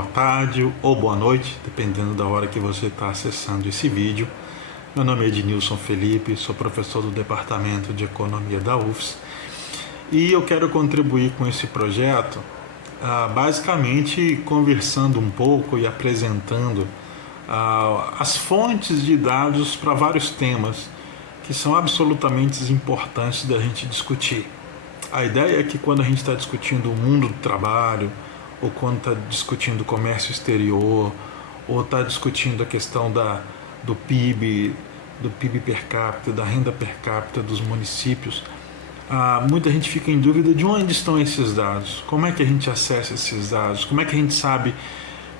boa tarde ou boa noite, dependendo da hora que você está acessando esse vídeo. Meu nome é Ednilson Felipe, sou professor do Departamento de Economia da UFS e eu quero contribuir com esse projeto, basicamente conversando um pouco e apresentando as fontes de dados para vários temas que são absolutamente importantes da gente discutir. A ideia é que quando a gente está discutindo o mundo do trabalho, ou quando está discutindo o comércio exterior, ou está discutindo a questão do PIB per capita, da renda per capita dos municípios, muita gente fica em dúvida de onde estão esses dados, como é que a gente acessa esses dados, como é que a gente sabe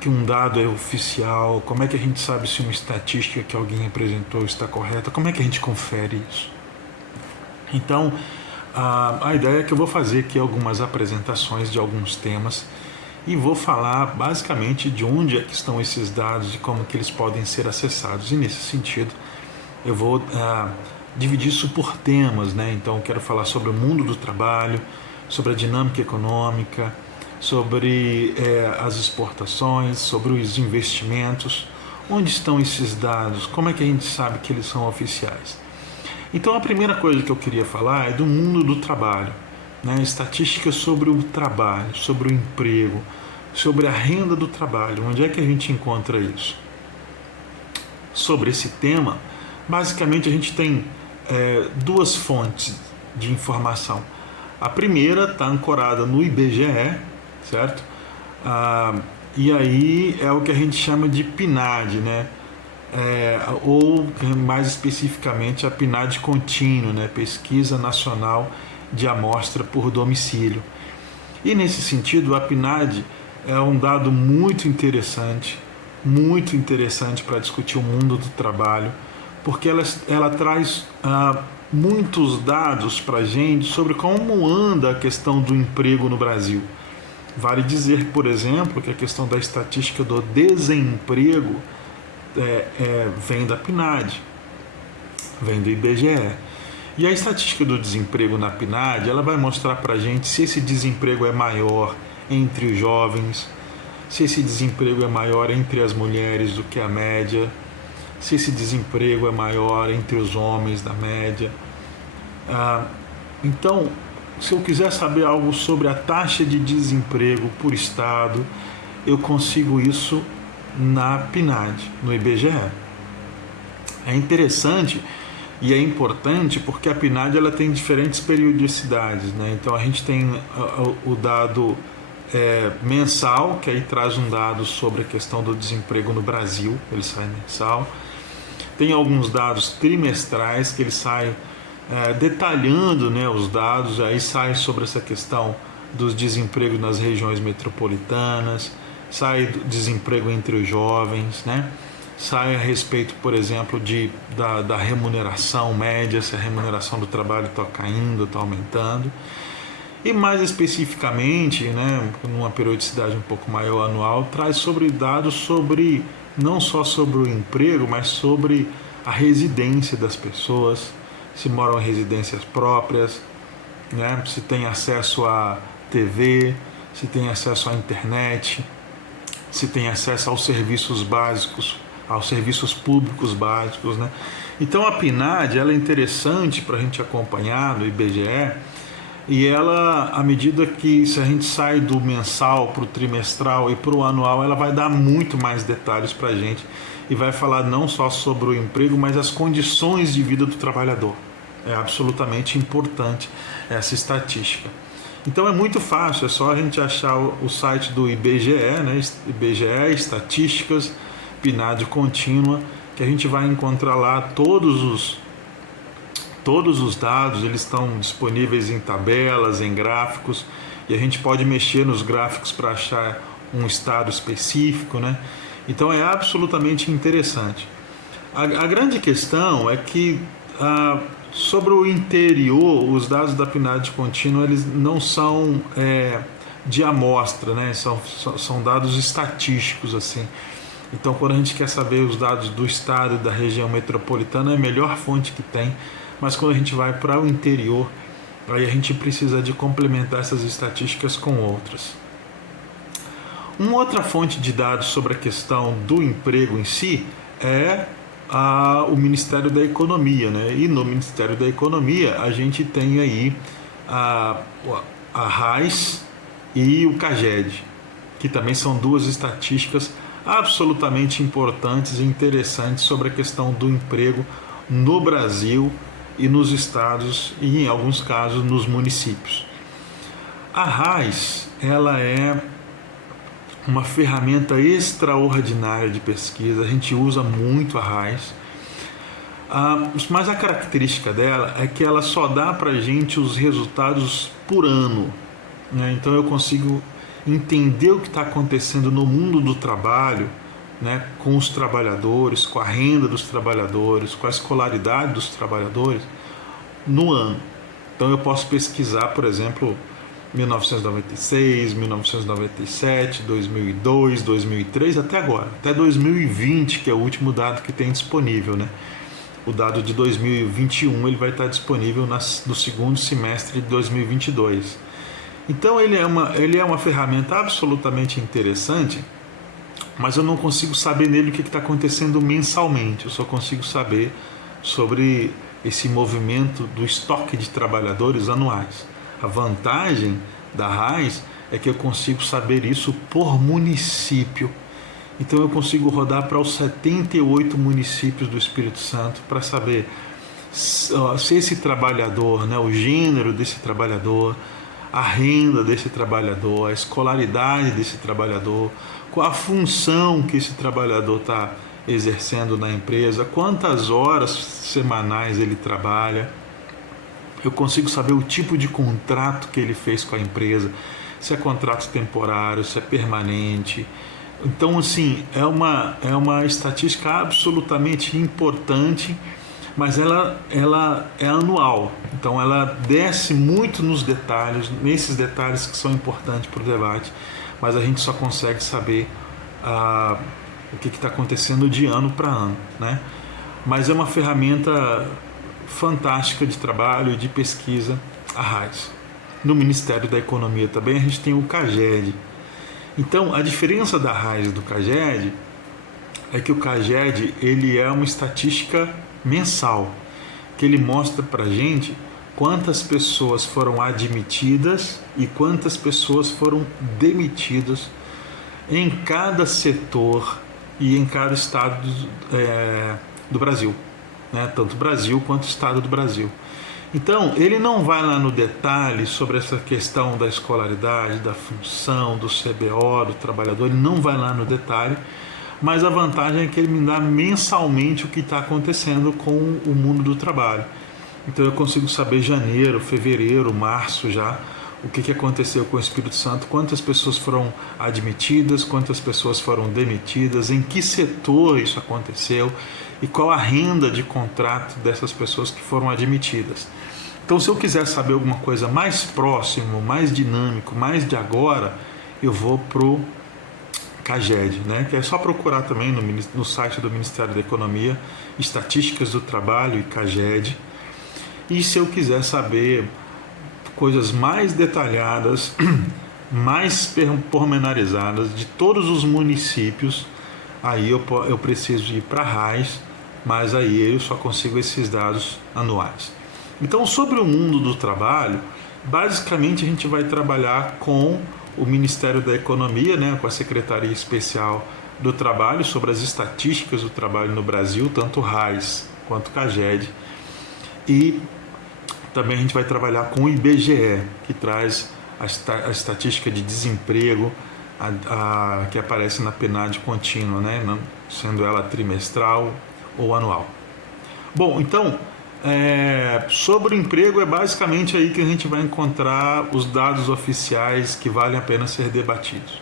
que um dado é oficial, como é que a gente sabe se uma estatística que alguém apresentou está correta, como é que a gente confere isso? Então, a ideia é que eu vou fazer aqui algumas apresentações de alguns temas e vou falar basicamente de onde é que estão esses dados e como que eles podem ser acessados. E nesse sentido, eu vou dividir isso por temas, né? Então, eu quero falar sobre o mundo do trabalho, sobre a dinâmica econômica, sobre as exportações, sobre os investimentos, onde estão esses dados, como é que a gente sabe que eles são oficiais. Então a primeira coisa que eu queria falar é do mundo do trabalho, né? Estatísticas sobre o trabalho, sobre o emprego, sobre a renda do trabalho, onde é que a gente encontra isso? Sobre esse tema, basicamente a gente tem duas fontes de informação. A primeira está ancorada no IBGE, certo? E aí é o que a gente chama de PNAD, né? Ou mais especificamente a PNAD contínua, né? Pesquisa Nacional de Amostra por Domicílio. E nesse sentido, a PNAD é um dado muito interessante para discutir o mundo do trabalho, porque ela traz muitos dados para a gente sobre como anda a questão do emprego no Brasil. Vale dizer, por exemplo, que a questão da estatística do desemprego vem da PNAD, vem do IBGE. E a estatística do desemprego na PNAD, ela vai mostrar para a gente se esse desemprego é maior entre os jovens, se esse desemprego é maior entre as mulheres do que a média, se esse desemprego é maior entre os homens da média. Então, se eu quiser saber algo sobre a taxa de desemprego por estado, eu consigo isso na PNAD, no IBGE. É interessante e é importante porque a PNAD ela tem diferentes periodicidades, né? Então a gente tem o dado mensal, que aí traz um dado sobre a questão do desemprego no Brasil, ele sai mensal. Tem alguns dados trimestrais que ele sai detalhando, né, os dados, aí sai sobre essa questão dos desempregos nas regiões metropolitanas, sai do desemprego entre os jovens, né? Sai a respeito, por exemplo, da remuneração média, se a remuneração do trabalho está caindo, está aumentando. E mais especificamente, né, numa periodicidade um pouco maior anual, traz sobre dados sobre, não só sobre o emprego, mas sobre a residência das pessoas, se moram em residências próprias, né, se tem acesso à TV, se tem acesso à internet, se tem acesso aos serviços básicos, aos serviços públicos básicos, né? Então a PNAD ela é interessante para a gente acompanhar no IBGE, e ela, à medida que se a gente sai do mensal para o trimestral e para o anual, ela vai dar muito mais detalhes para a gente e vai falar não só sobre o emprego, mas as condições de vida do trabalhador. É absolutamente importante essa estatística. Então é muito fácil, é só a gente achar o site do IBGE, né? IBGE, Estatísticas, PNAD contínua, que a gente vai encontrar lá todos os dados, eles estão disponíveis em tabelas, em gráficos, e a gente pode mexer nos gráficos para achar um estado específico, né? Então é absolutamente interessante. A grande questão é que sobre o interior, os dados da PNAD contínua eles não são de amostra, né? São dados estatísticos, assim. Então, quando a gente quer saber os dados do estado e da região metropolitana, é a melhor fonte que tem. Mas quando a gente vai para o interior, aí a gente precisa de complementar essas estatísticas com outras. Uma outra fonte de dados sobre a questão do emprego em si é o Ministério da Economia, né? E no Ministério da Economia a gente tem aí a RAIS e o CAGED, que também são duas estatísticas absolutamente importantes e interessantes sobre a questão do emprego no Brasil e nos estados e, em alguns casos, nos municípios. A RAIS, ela é uma ferramenta extraordinária de pesquisa, a gente usa muito a RAIS, mas a característica dela é que ela só dá para a gente os resultados por ano, né? Então eu consigo entender o que está acontecendo no mundo do trabalho, né, com os trabalhadores, com a renda dos trabalhadores, com a escolaridade dos trabalhadores no ano. Então eu posso pesquisar, por exemplo, 1996, 1997, 2002, 2003, até agora, até 2020, que é o último dado que tem disponível, né? O dado de 2021 ele vai estar disponível no segundo semestre de 2022. Então ele é uma ferramenta absolutamente interessante, mas eu não consigo saber nele o que está acontecendo mensalmente. Eu só consigo saber sobre esse movimento do estoque de trabalhadores anuais. A vantagem da RAIS é que eu consigo saber isso por município. Então eu consigo rodar para os 78 municípios do Espírito Santo para saber se esse trabalhador, né, o gênero desse trabalhador, a renda desse trabalhador, a escolaridade desse trabalhador, qual a função que esse trabalhador está exercendo na empresa, quantas horas semanais ele trabalha. Eu consigo saber o tipo de contrato que ele fez com a empresa, se é contrato temporário, se é permanente. Então, assim, é uma estatística absolutamente importante, mas ela é anual, então ela desce muito nos detalhes, nesses detalhes que são importantes para o debate, mas a gente só consegue saber o que está acontecendo de ano para ano, né? Mas é uma ferramenta fantástica de trabalho e de pesquisa, a RAIS. No Ministério da Economia também a gente tem o CAGED. Então, a diferença da RAIS e do CAGED é que o CAGED ele é uma estatística mensal, que ele mostra para a gente quantas pessoas foram admitidas e quantas pessoas foram demitidas em cada setor e em cada estado do Brasil, né? Tanto Brasil quanto estado do Brasil. Então, ele não vai lá no detalhe sobre essa questão da escolaridade, da função, do CBO, do trabalhador, ele não vai lá no detalhe, mas a vantagem é que ele me dá mensalmente o que está acontecendo com o mundo do trabalho. Então eu consigo saber janeiro, fevereiro, março já, o que aconteceu com o Espírito Santo, quantas pessoas foram admitidas, quantas pessoas foram demitidas, em que setor isso aconteceu e qual a renda de contrato dessas pessoas que foram admitidas. Então, se eu quiser saber alguma coisa mais próximo, mais dinâmico, mais de agora, eu vou para o CAGED, né? Que é só procurar também no site do Ministério da Economia, Estatísticas do Trabalho e CAGED. E se eu quiser saber coisas mais detalhadas, mais pormenorizadas de todos os municípios, aí eu preciso ir para a RAIS, mas aí eu só consigo esses dados anuais. Então, sobre o mundo do trabalho, basicamente a gente vai trabalhar com o Ministério da Economia, né, com a Secretaria Especial do Trabalho, sobre as estatísticas do trabalho no Brasil, tanto RAIS quanto CAGED, e também a gente vai trabalhar com o IBGE, que traz a estatística de desemprego que aparece na PNAD contínua, né, sendo ela trimestral ou anual. Bom, então, sobre o emprego é basicamente aí que a gente vai encontrar os dados oficiais que valem a pena ser debatidos.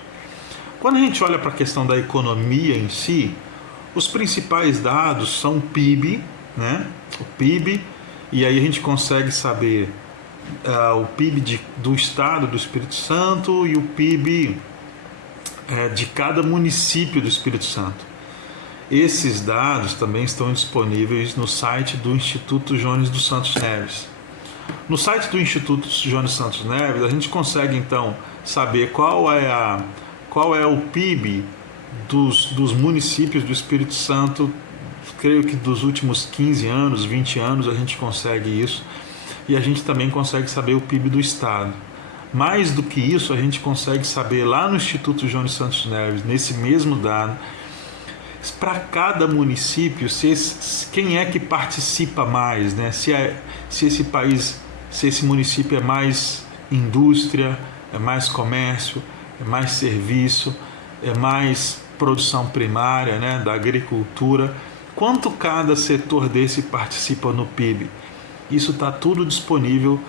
Quando a gente olha para a questão da economia em si, os principais dados são o PIB, né? O PIB, e aí a gente consegue saber o PIB do estado do Espírito Santo e o PIB de cada município do Espírito Santo. Esses dados também estão disponíveis no site do Instituto Jones dos Santos Neves. No site do Instituto Jones dos Santos Neves, a gente consegue então saber qual é qual é o PIB dos municípios do Espírito Santo. Creio que dos últimos 15 anos, 20 anos a gente consegue isso, e a gente também consegue saber o PIB do Estado. Mais do que isso, a gente consegue saber lá no Instituto Jones Santos Neves, nesse mesmo dado, para cada município, quem é que participa mais, né? Se esse município é mais indústria, é mais comércio, é mais serviço, é mais produção primária, né, da agricultura. Quanto cada setor desse participa no PIB? Isso está tudo disponível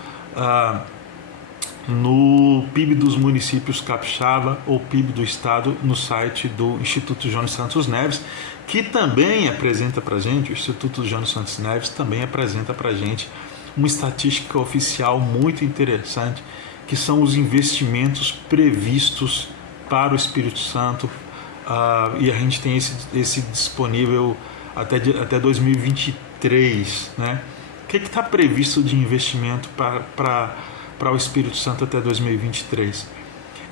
no PIB dos municípios capixaba ou PIB do estado no site do Instituto Jones Santos Neves, que também apresenta para a gente, o Instituto Jones Santos Neves também apresenta para a gente uma estatística oficial muito interessante, que são os investimentos previstos para o Espírito Santo, e a gente tem esse disponível até 2023, né? O que está previsto de investimento para o Espírito Santo até 2023?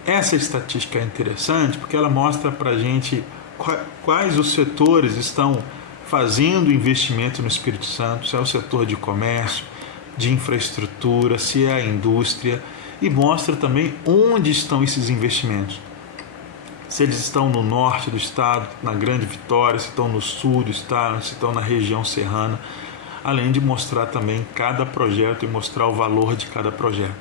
Essa estatística é interessante porque ela mostra para a gente quais os setores estão fazendo investimento no Espírito Santo, se é o setor de comércio, de infraestrutura, se é a indústria, e mostra também onde estão esses investimentos. Se eles estão no norte do estado, na Grande Vitória, se estão no sul do estado, se estão na região serrana, além de mostrar também cada projeto e mostrar o valor de cada projeto.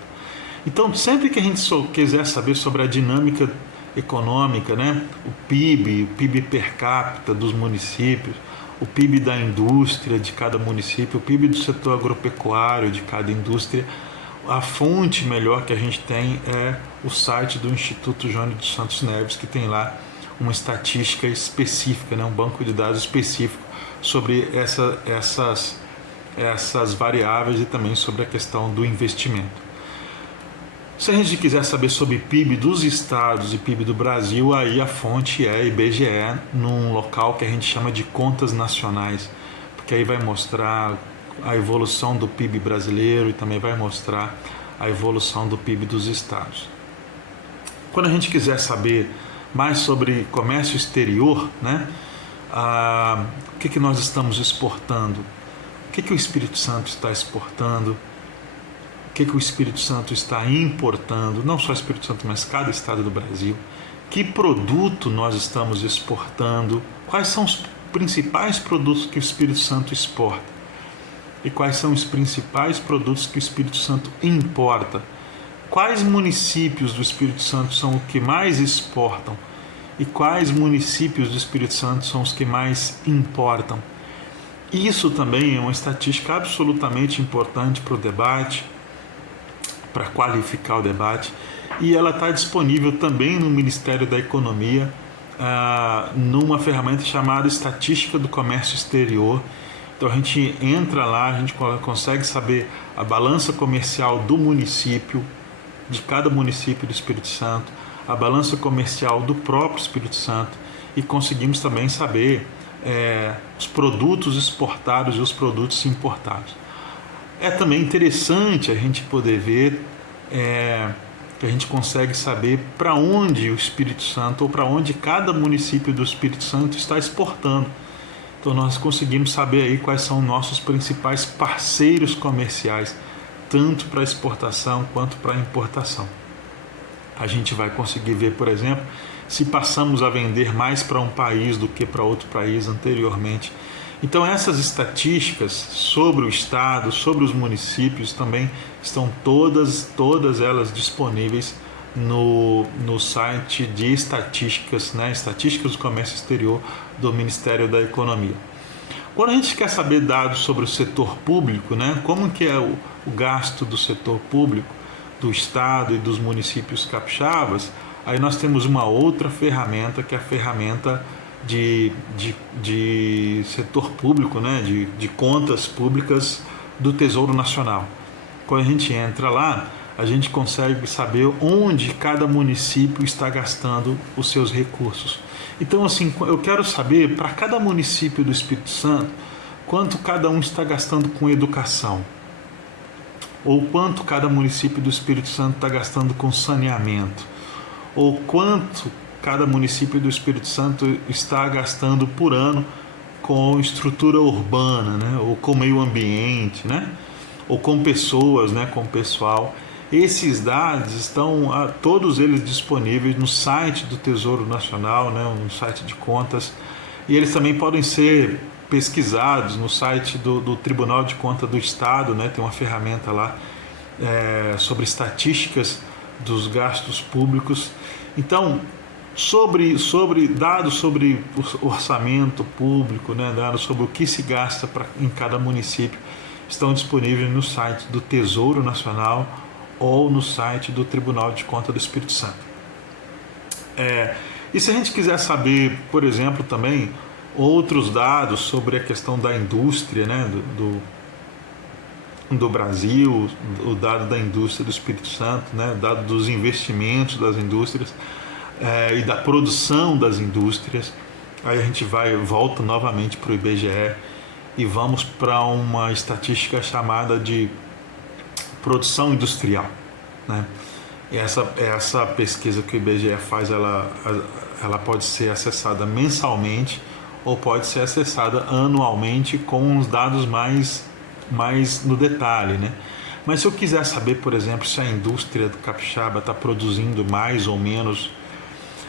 Então, sempre que a gente quiser saber sobre a dinâmica econômica, né, o PIB per capita dos municípios, o PIB da indústria de cada município, o PIB do setor agropecuário de cada indústria, a fonte melhor que a gente tem é o site do Instituto Jones Santos Neves, que tem lá uma estatística específica, né, um banco de dados específico sobre essas variáveis e também sobre a questão do investimento. Se a gente quiser saber sobre PIB dos estados e PIB do Brasil, aí a fonte é IBGE, num local que a gente chama de contas nacionais, porque aí vai mostrar a evolução do PIB brasileiro e também vai mostrar a evolução do PIB dos estados. Quando a gente quiser saber mais sobre comércio exterior, né, o que nós estamos exportando, o que o Espírito Santo está exportando, o que o Espírito Santo está importando, não só o Espírito Santo, mas cada estado do Brasil, que produto nós estamos exportando, quais são os principais produtos que o Espírito Santo exporta e quais são os principais produtos que o Espírito Santo importa, quais municípios do Espírito Santo são os que mais exportam e quais municípios do Espírito Santo são os que mais importam. Isso também é uma estatística absolutamente importante para o debate, para qualificar o debate, e ela está disponível também no Ministério da Economia, numa ferramenta chamada Estatística do Comércio Exterior. Então a gente entra lá, a gente consegue saber a balança comercial do município, de cada município do Espírito Santo, a balança comercial do próprio Espírito Santo, e conseguimos também saber os produtos exportados e os produtos importados. É também interessante a gente poder ver que a gente consegue saber para onde o Espírito Santo ou para onde cada município do Espírito Santo está exportando. Então nós conseguimos saber aí quais são nossos principais parceiros comerciais, tanto para exportação quanto para importação. A gente vai conseguir ver, por exemplo, se passamos a vender mais para um país do que para outro país anteriormente. Então essas estatísticas sobre o estado, sobre os municípios também estão todas elas disponíveis no site de estatísticas, né, Estatísticas do Comércio Exterior do Ministério da Economia. Quando a gente quer saber dados sobre o setor público, né, como que é o gasto do setor público do estado e dos municípios capixabas, aí nós temos uma outra ferramenta, que é a ferramenta de setor público, né, de contas públicas do Tesouro Nacional. Quando a gente entra lá, a gente consegue saber onde cada município está gastando os seus recursos. Então, assim, eu quero saber para cada município do Espírito Santo quanto cada um está gastando com educação, ou quanto cada município do Espírito Santo está gastando com saneamento, ou quanto cada município do Espírito Santo está gastando por ano com estrutura urbana, né? Ou com meio ambiente, né? Ou com pessoas, né? Com pessoal. Esses dados estão todos eles disponíveis no site do Tesouro Nacional, né? No site de contas, e eles também podem ser pesquisados no site do Tribunal de Contas do Estado, né? Tem uma ferramenta lá sobre estatísticas dos gastos públicos. Então, sobre dados sobre o orçamento público, né, dados sobre o que se gasta em cada município, estão disponíveis no site do Tesouro Nacional ou no site do Tribunal de Contas do Espírito Santo. E se a gente quiser saber, por exemplo, também outros dados sobre a questão da indústria, né, do Brasil, o dado da indústria do Espírito Santo, né, dado dos investimentos das indústrias e da produção das indústrias, aí a gente volta novamente para o IBGE e vamos para uma estatística chamada de produção industrial, né? Essa pesquisa que o IBGE faz, ela pode ser acessada mensalmente ou pode ser acessada anualmente com os dados mais no detalhe, né? Mas se eu quiser saber, por exemplo, se a indústria do capixaba está produzindo mais ou menos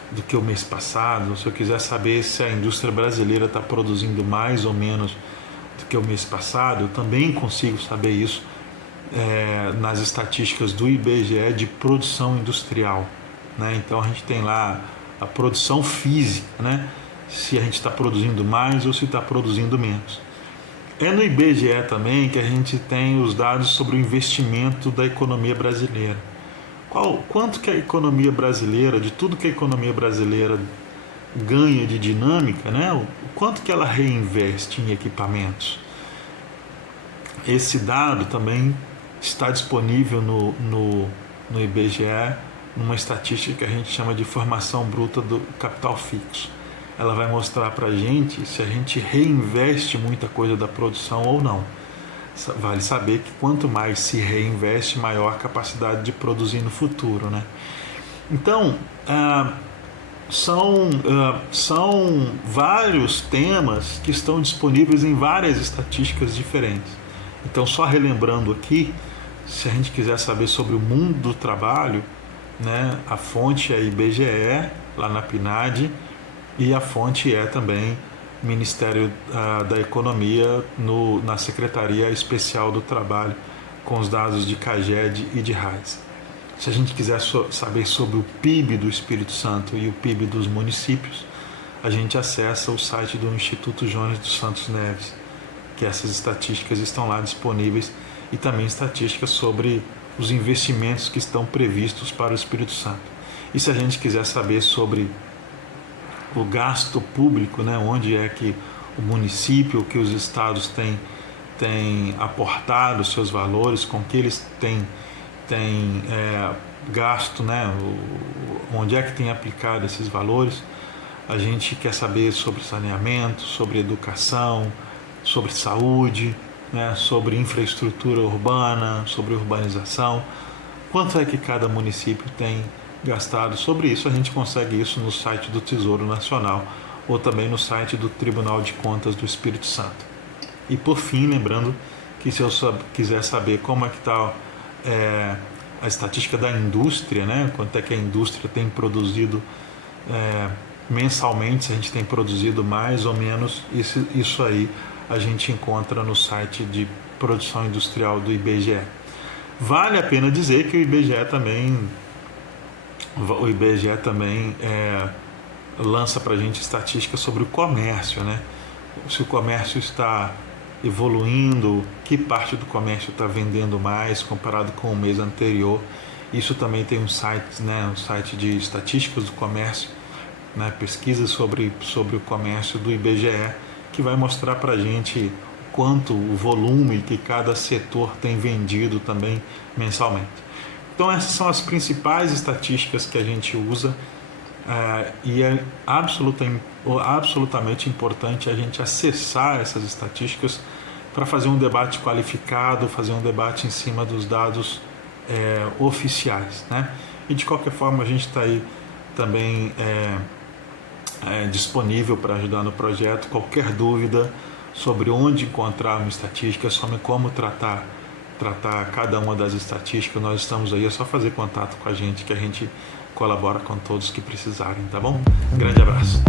do que o mês passado, se eu quiser saber se a indústria brasileira está produzindo mais ou menos do que o mês passado, eu também consigo saber isso nas estatísticas do IBGE de produção industrial, né? Então a gente tem lá a produção física, né? Se a gente está produzindo mais ou se está produzindo menos. É no IBGE também que a gente tem os dados sobre o investimento da economia brasileira. Quanto que a economia brasileira, de tudo que a economia brasileira ganha de dinâmica, né? O quanto que ela reinveste em equipamentos. Esse dado também está disponível no IBGE, numa estatística que a gente chama de formação bruta do capital fixo. Ela vai mostrar para a gente se a gente reinveste muita coisa da produção ou não. Vale saber que quanto mais se reinveste, maior a capacidade de produzir no futuro, né? Então, são vários temas que estão disponíveis em várias estatísticas diferentes. Então, só relembrando aqui, se a gente quiser saber sobre o mundo do trabalho, né, a fonte é IBGE, lá na PNAD, e a fonte é também Ministério da Economia na Secretaria Especial do Trabalho, com os dados de CAGED e de RAIS. Se a gente quiser saber sobre o PIB do Espírito Santo e o PIB dos municípios, a gente acessa o site do Instituto Jones dos Santos Neves, que essas estatísticas estão lá disponíveis, e também estatísticas sobre os investimentos que estão previstos para o Espírito Santo. E se a gente quiser saber sobre o gasto público, né, onde é que o município, que os estados têm aportado os seus valores, com que eles têm gasto, né, onde é que tem aplicado esses valores, a gente quer saber sobre saneamento, sobre educação, sobre saúde, né, sobre infraestrutura urbana, sobre urbanização, quanto é que cada município tem gastado. Sobre isso a gente consegue isso no site do Tesouro Nacional ou também no site do Tribunal de Contas do Espírito Santo. E por fim, lembrando que se eu quiser saber como é que está a estatística da indústria, né, quanto é que a indústria tem produzido mensalmente, se a gente tem produzido mais ou menos, isso aí a gente encontra no site de produção industrial do IBGE. Vale a pena dizer que o IBGE também lança para a gente estatísticas sobre o comércio, né? Se o comércio está evoluindo, que parte do comércio está vendendo mais comparado com o mês anterior. Isso também tem um site, né? Um site de estatísticas do comércio, né? Pesquisas sobre o comércio do IBGE, que vai mostrar para a gente quanto o volume que cada setor tem vendido também mensalmente. Então essas são as principais estatísticas que a gente usa e é absolutamente importante a gente acessar essas estatísticas para fazer um debate qualificado, fazer um debate em cima dos dados oficiais, né? E de qualquer forma a gente está aí também disponível para ajudar no projeto. Qualquer dúvida sobre onde encontrar uma estatística, sobre como tratar cada uma das estatísticas, nós estamos aí, é só fazer contato com a gente, que a gente colabora com todos que precisarem, tá bom? Grande abraço.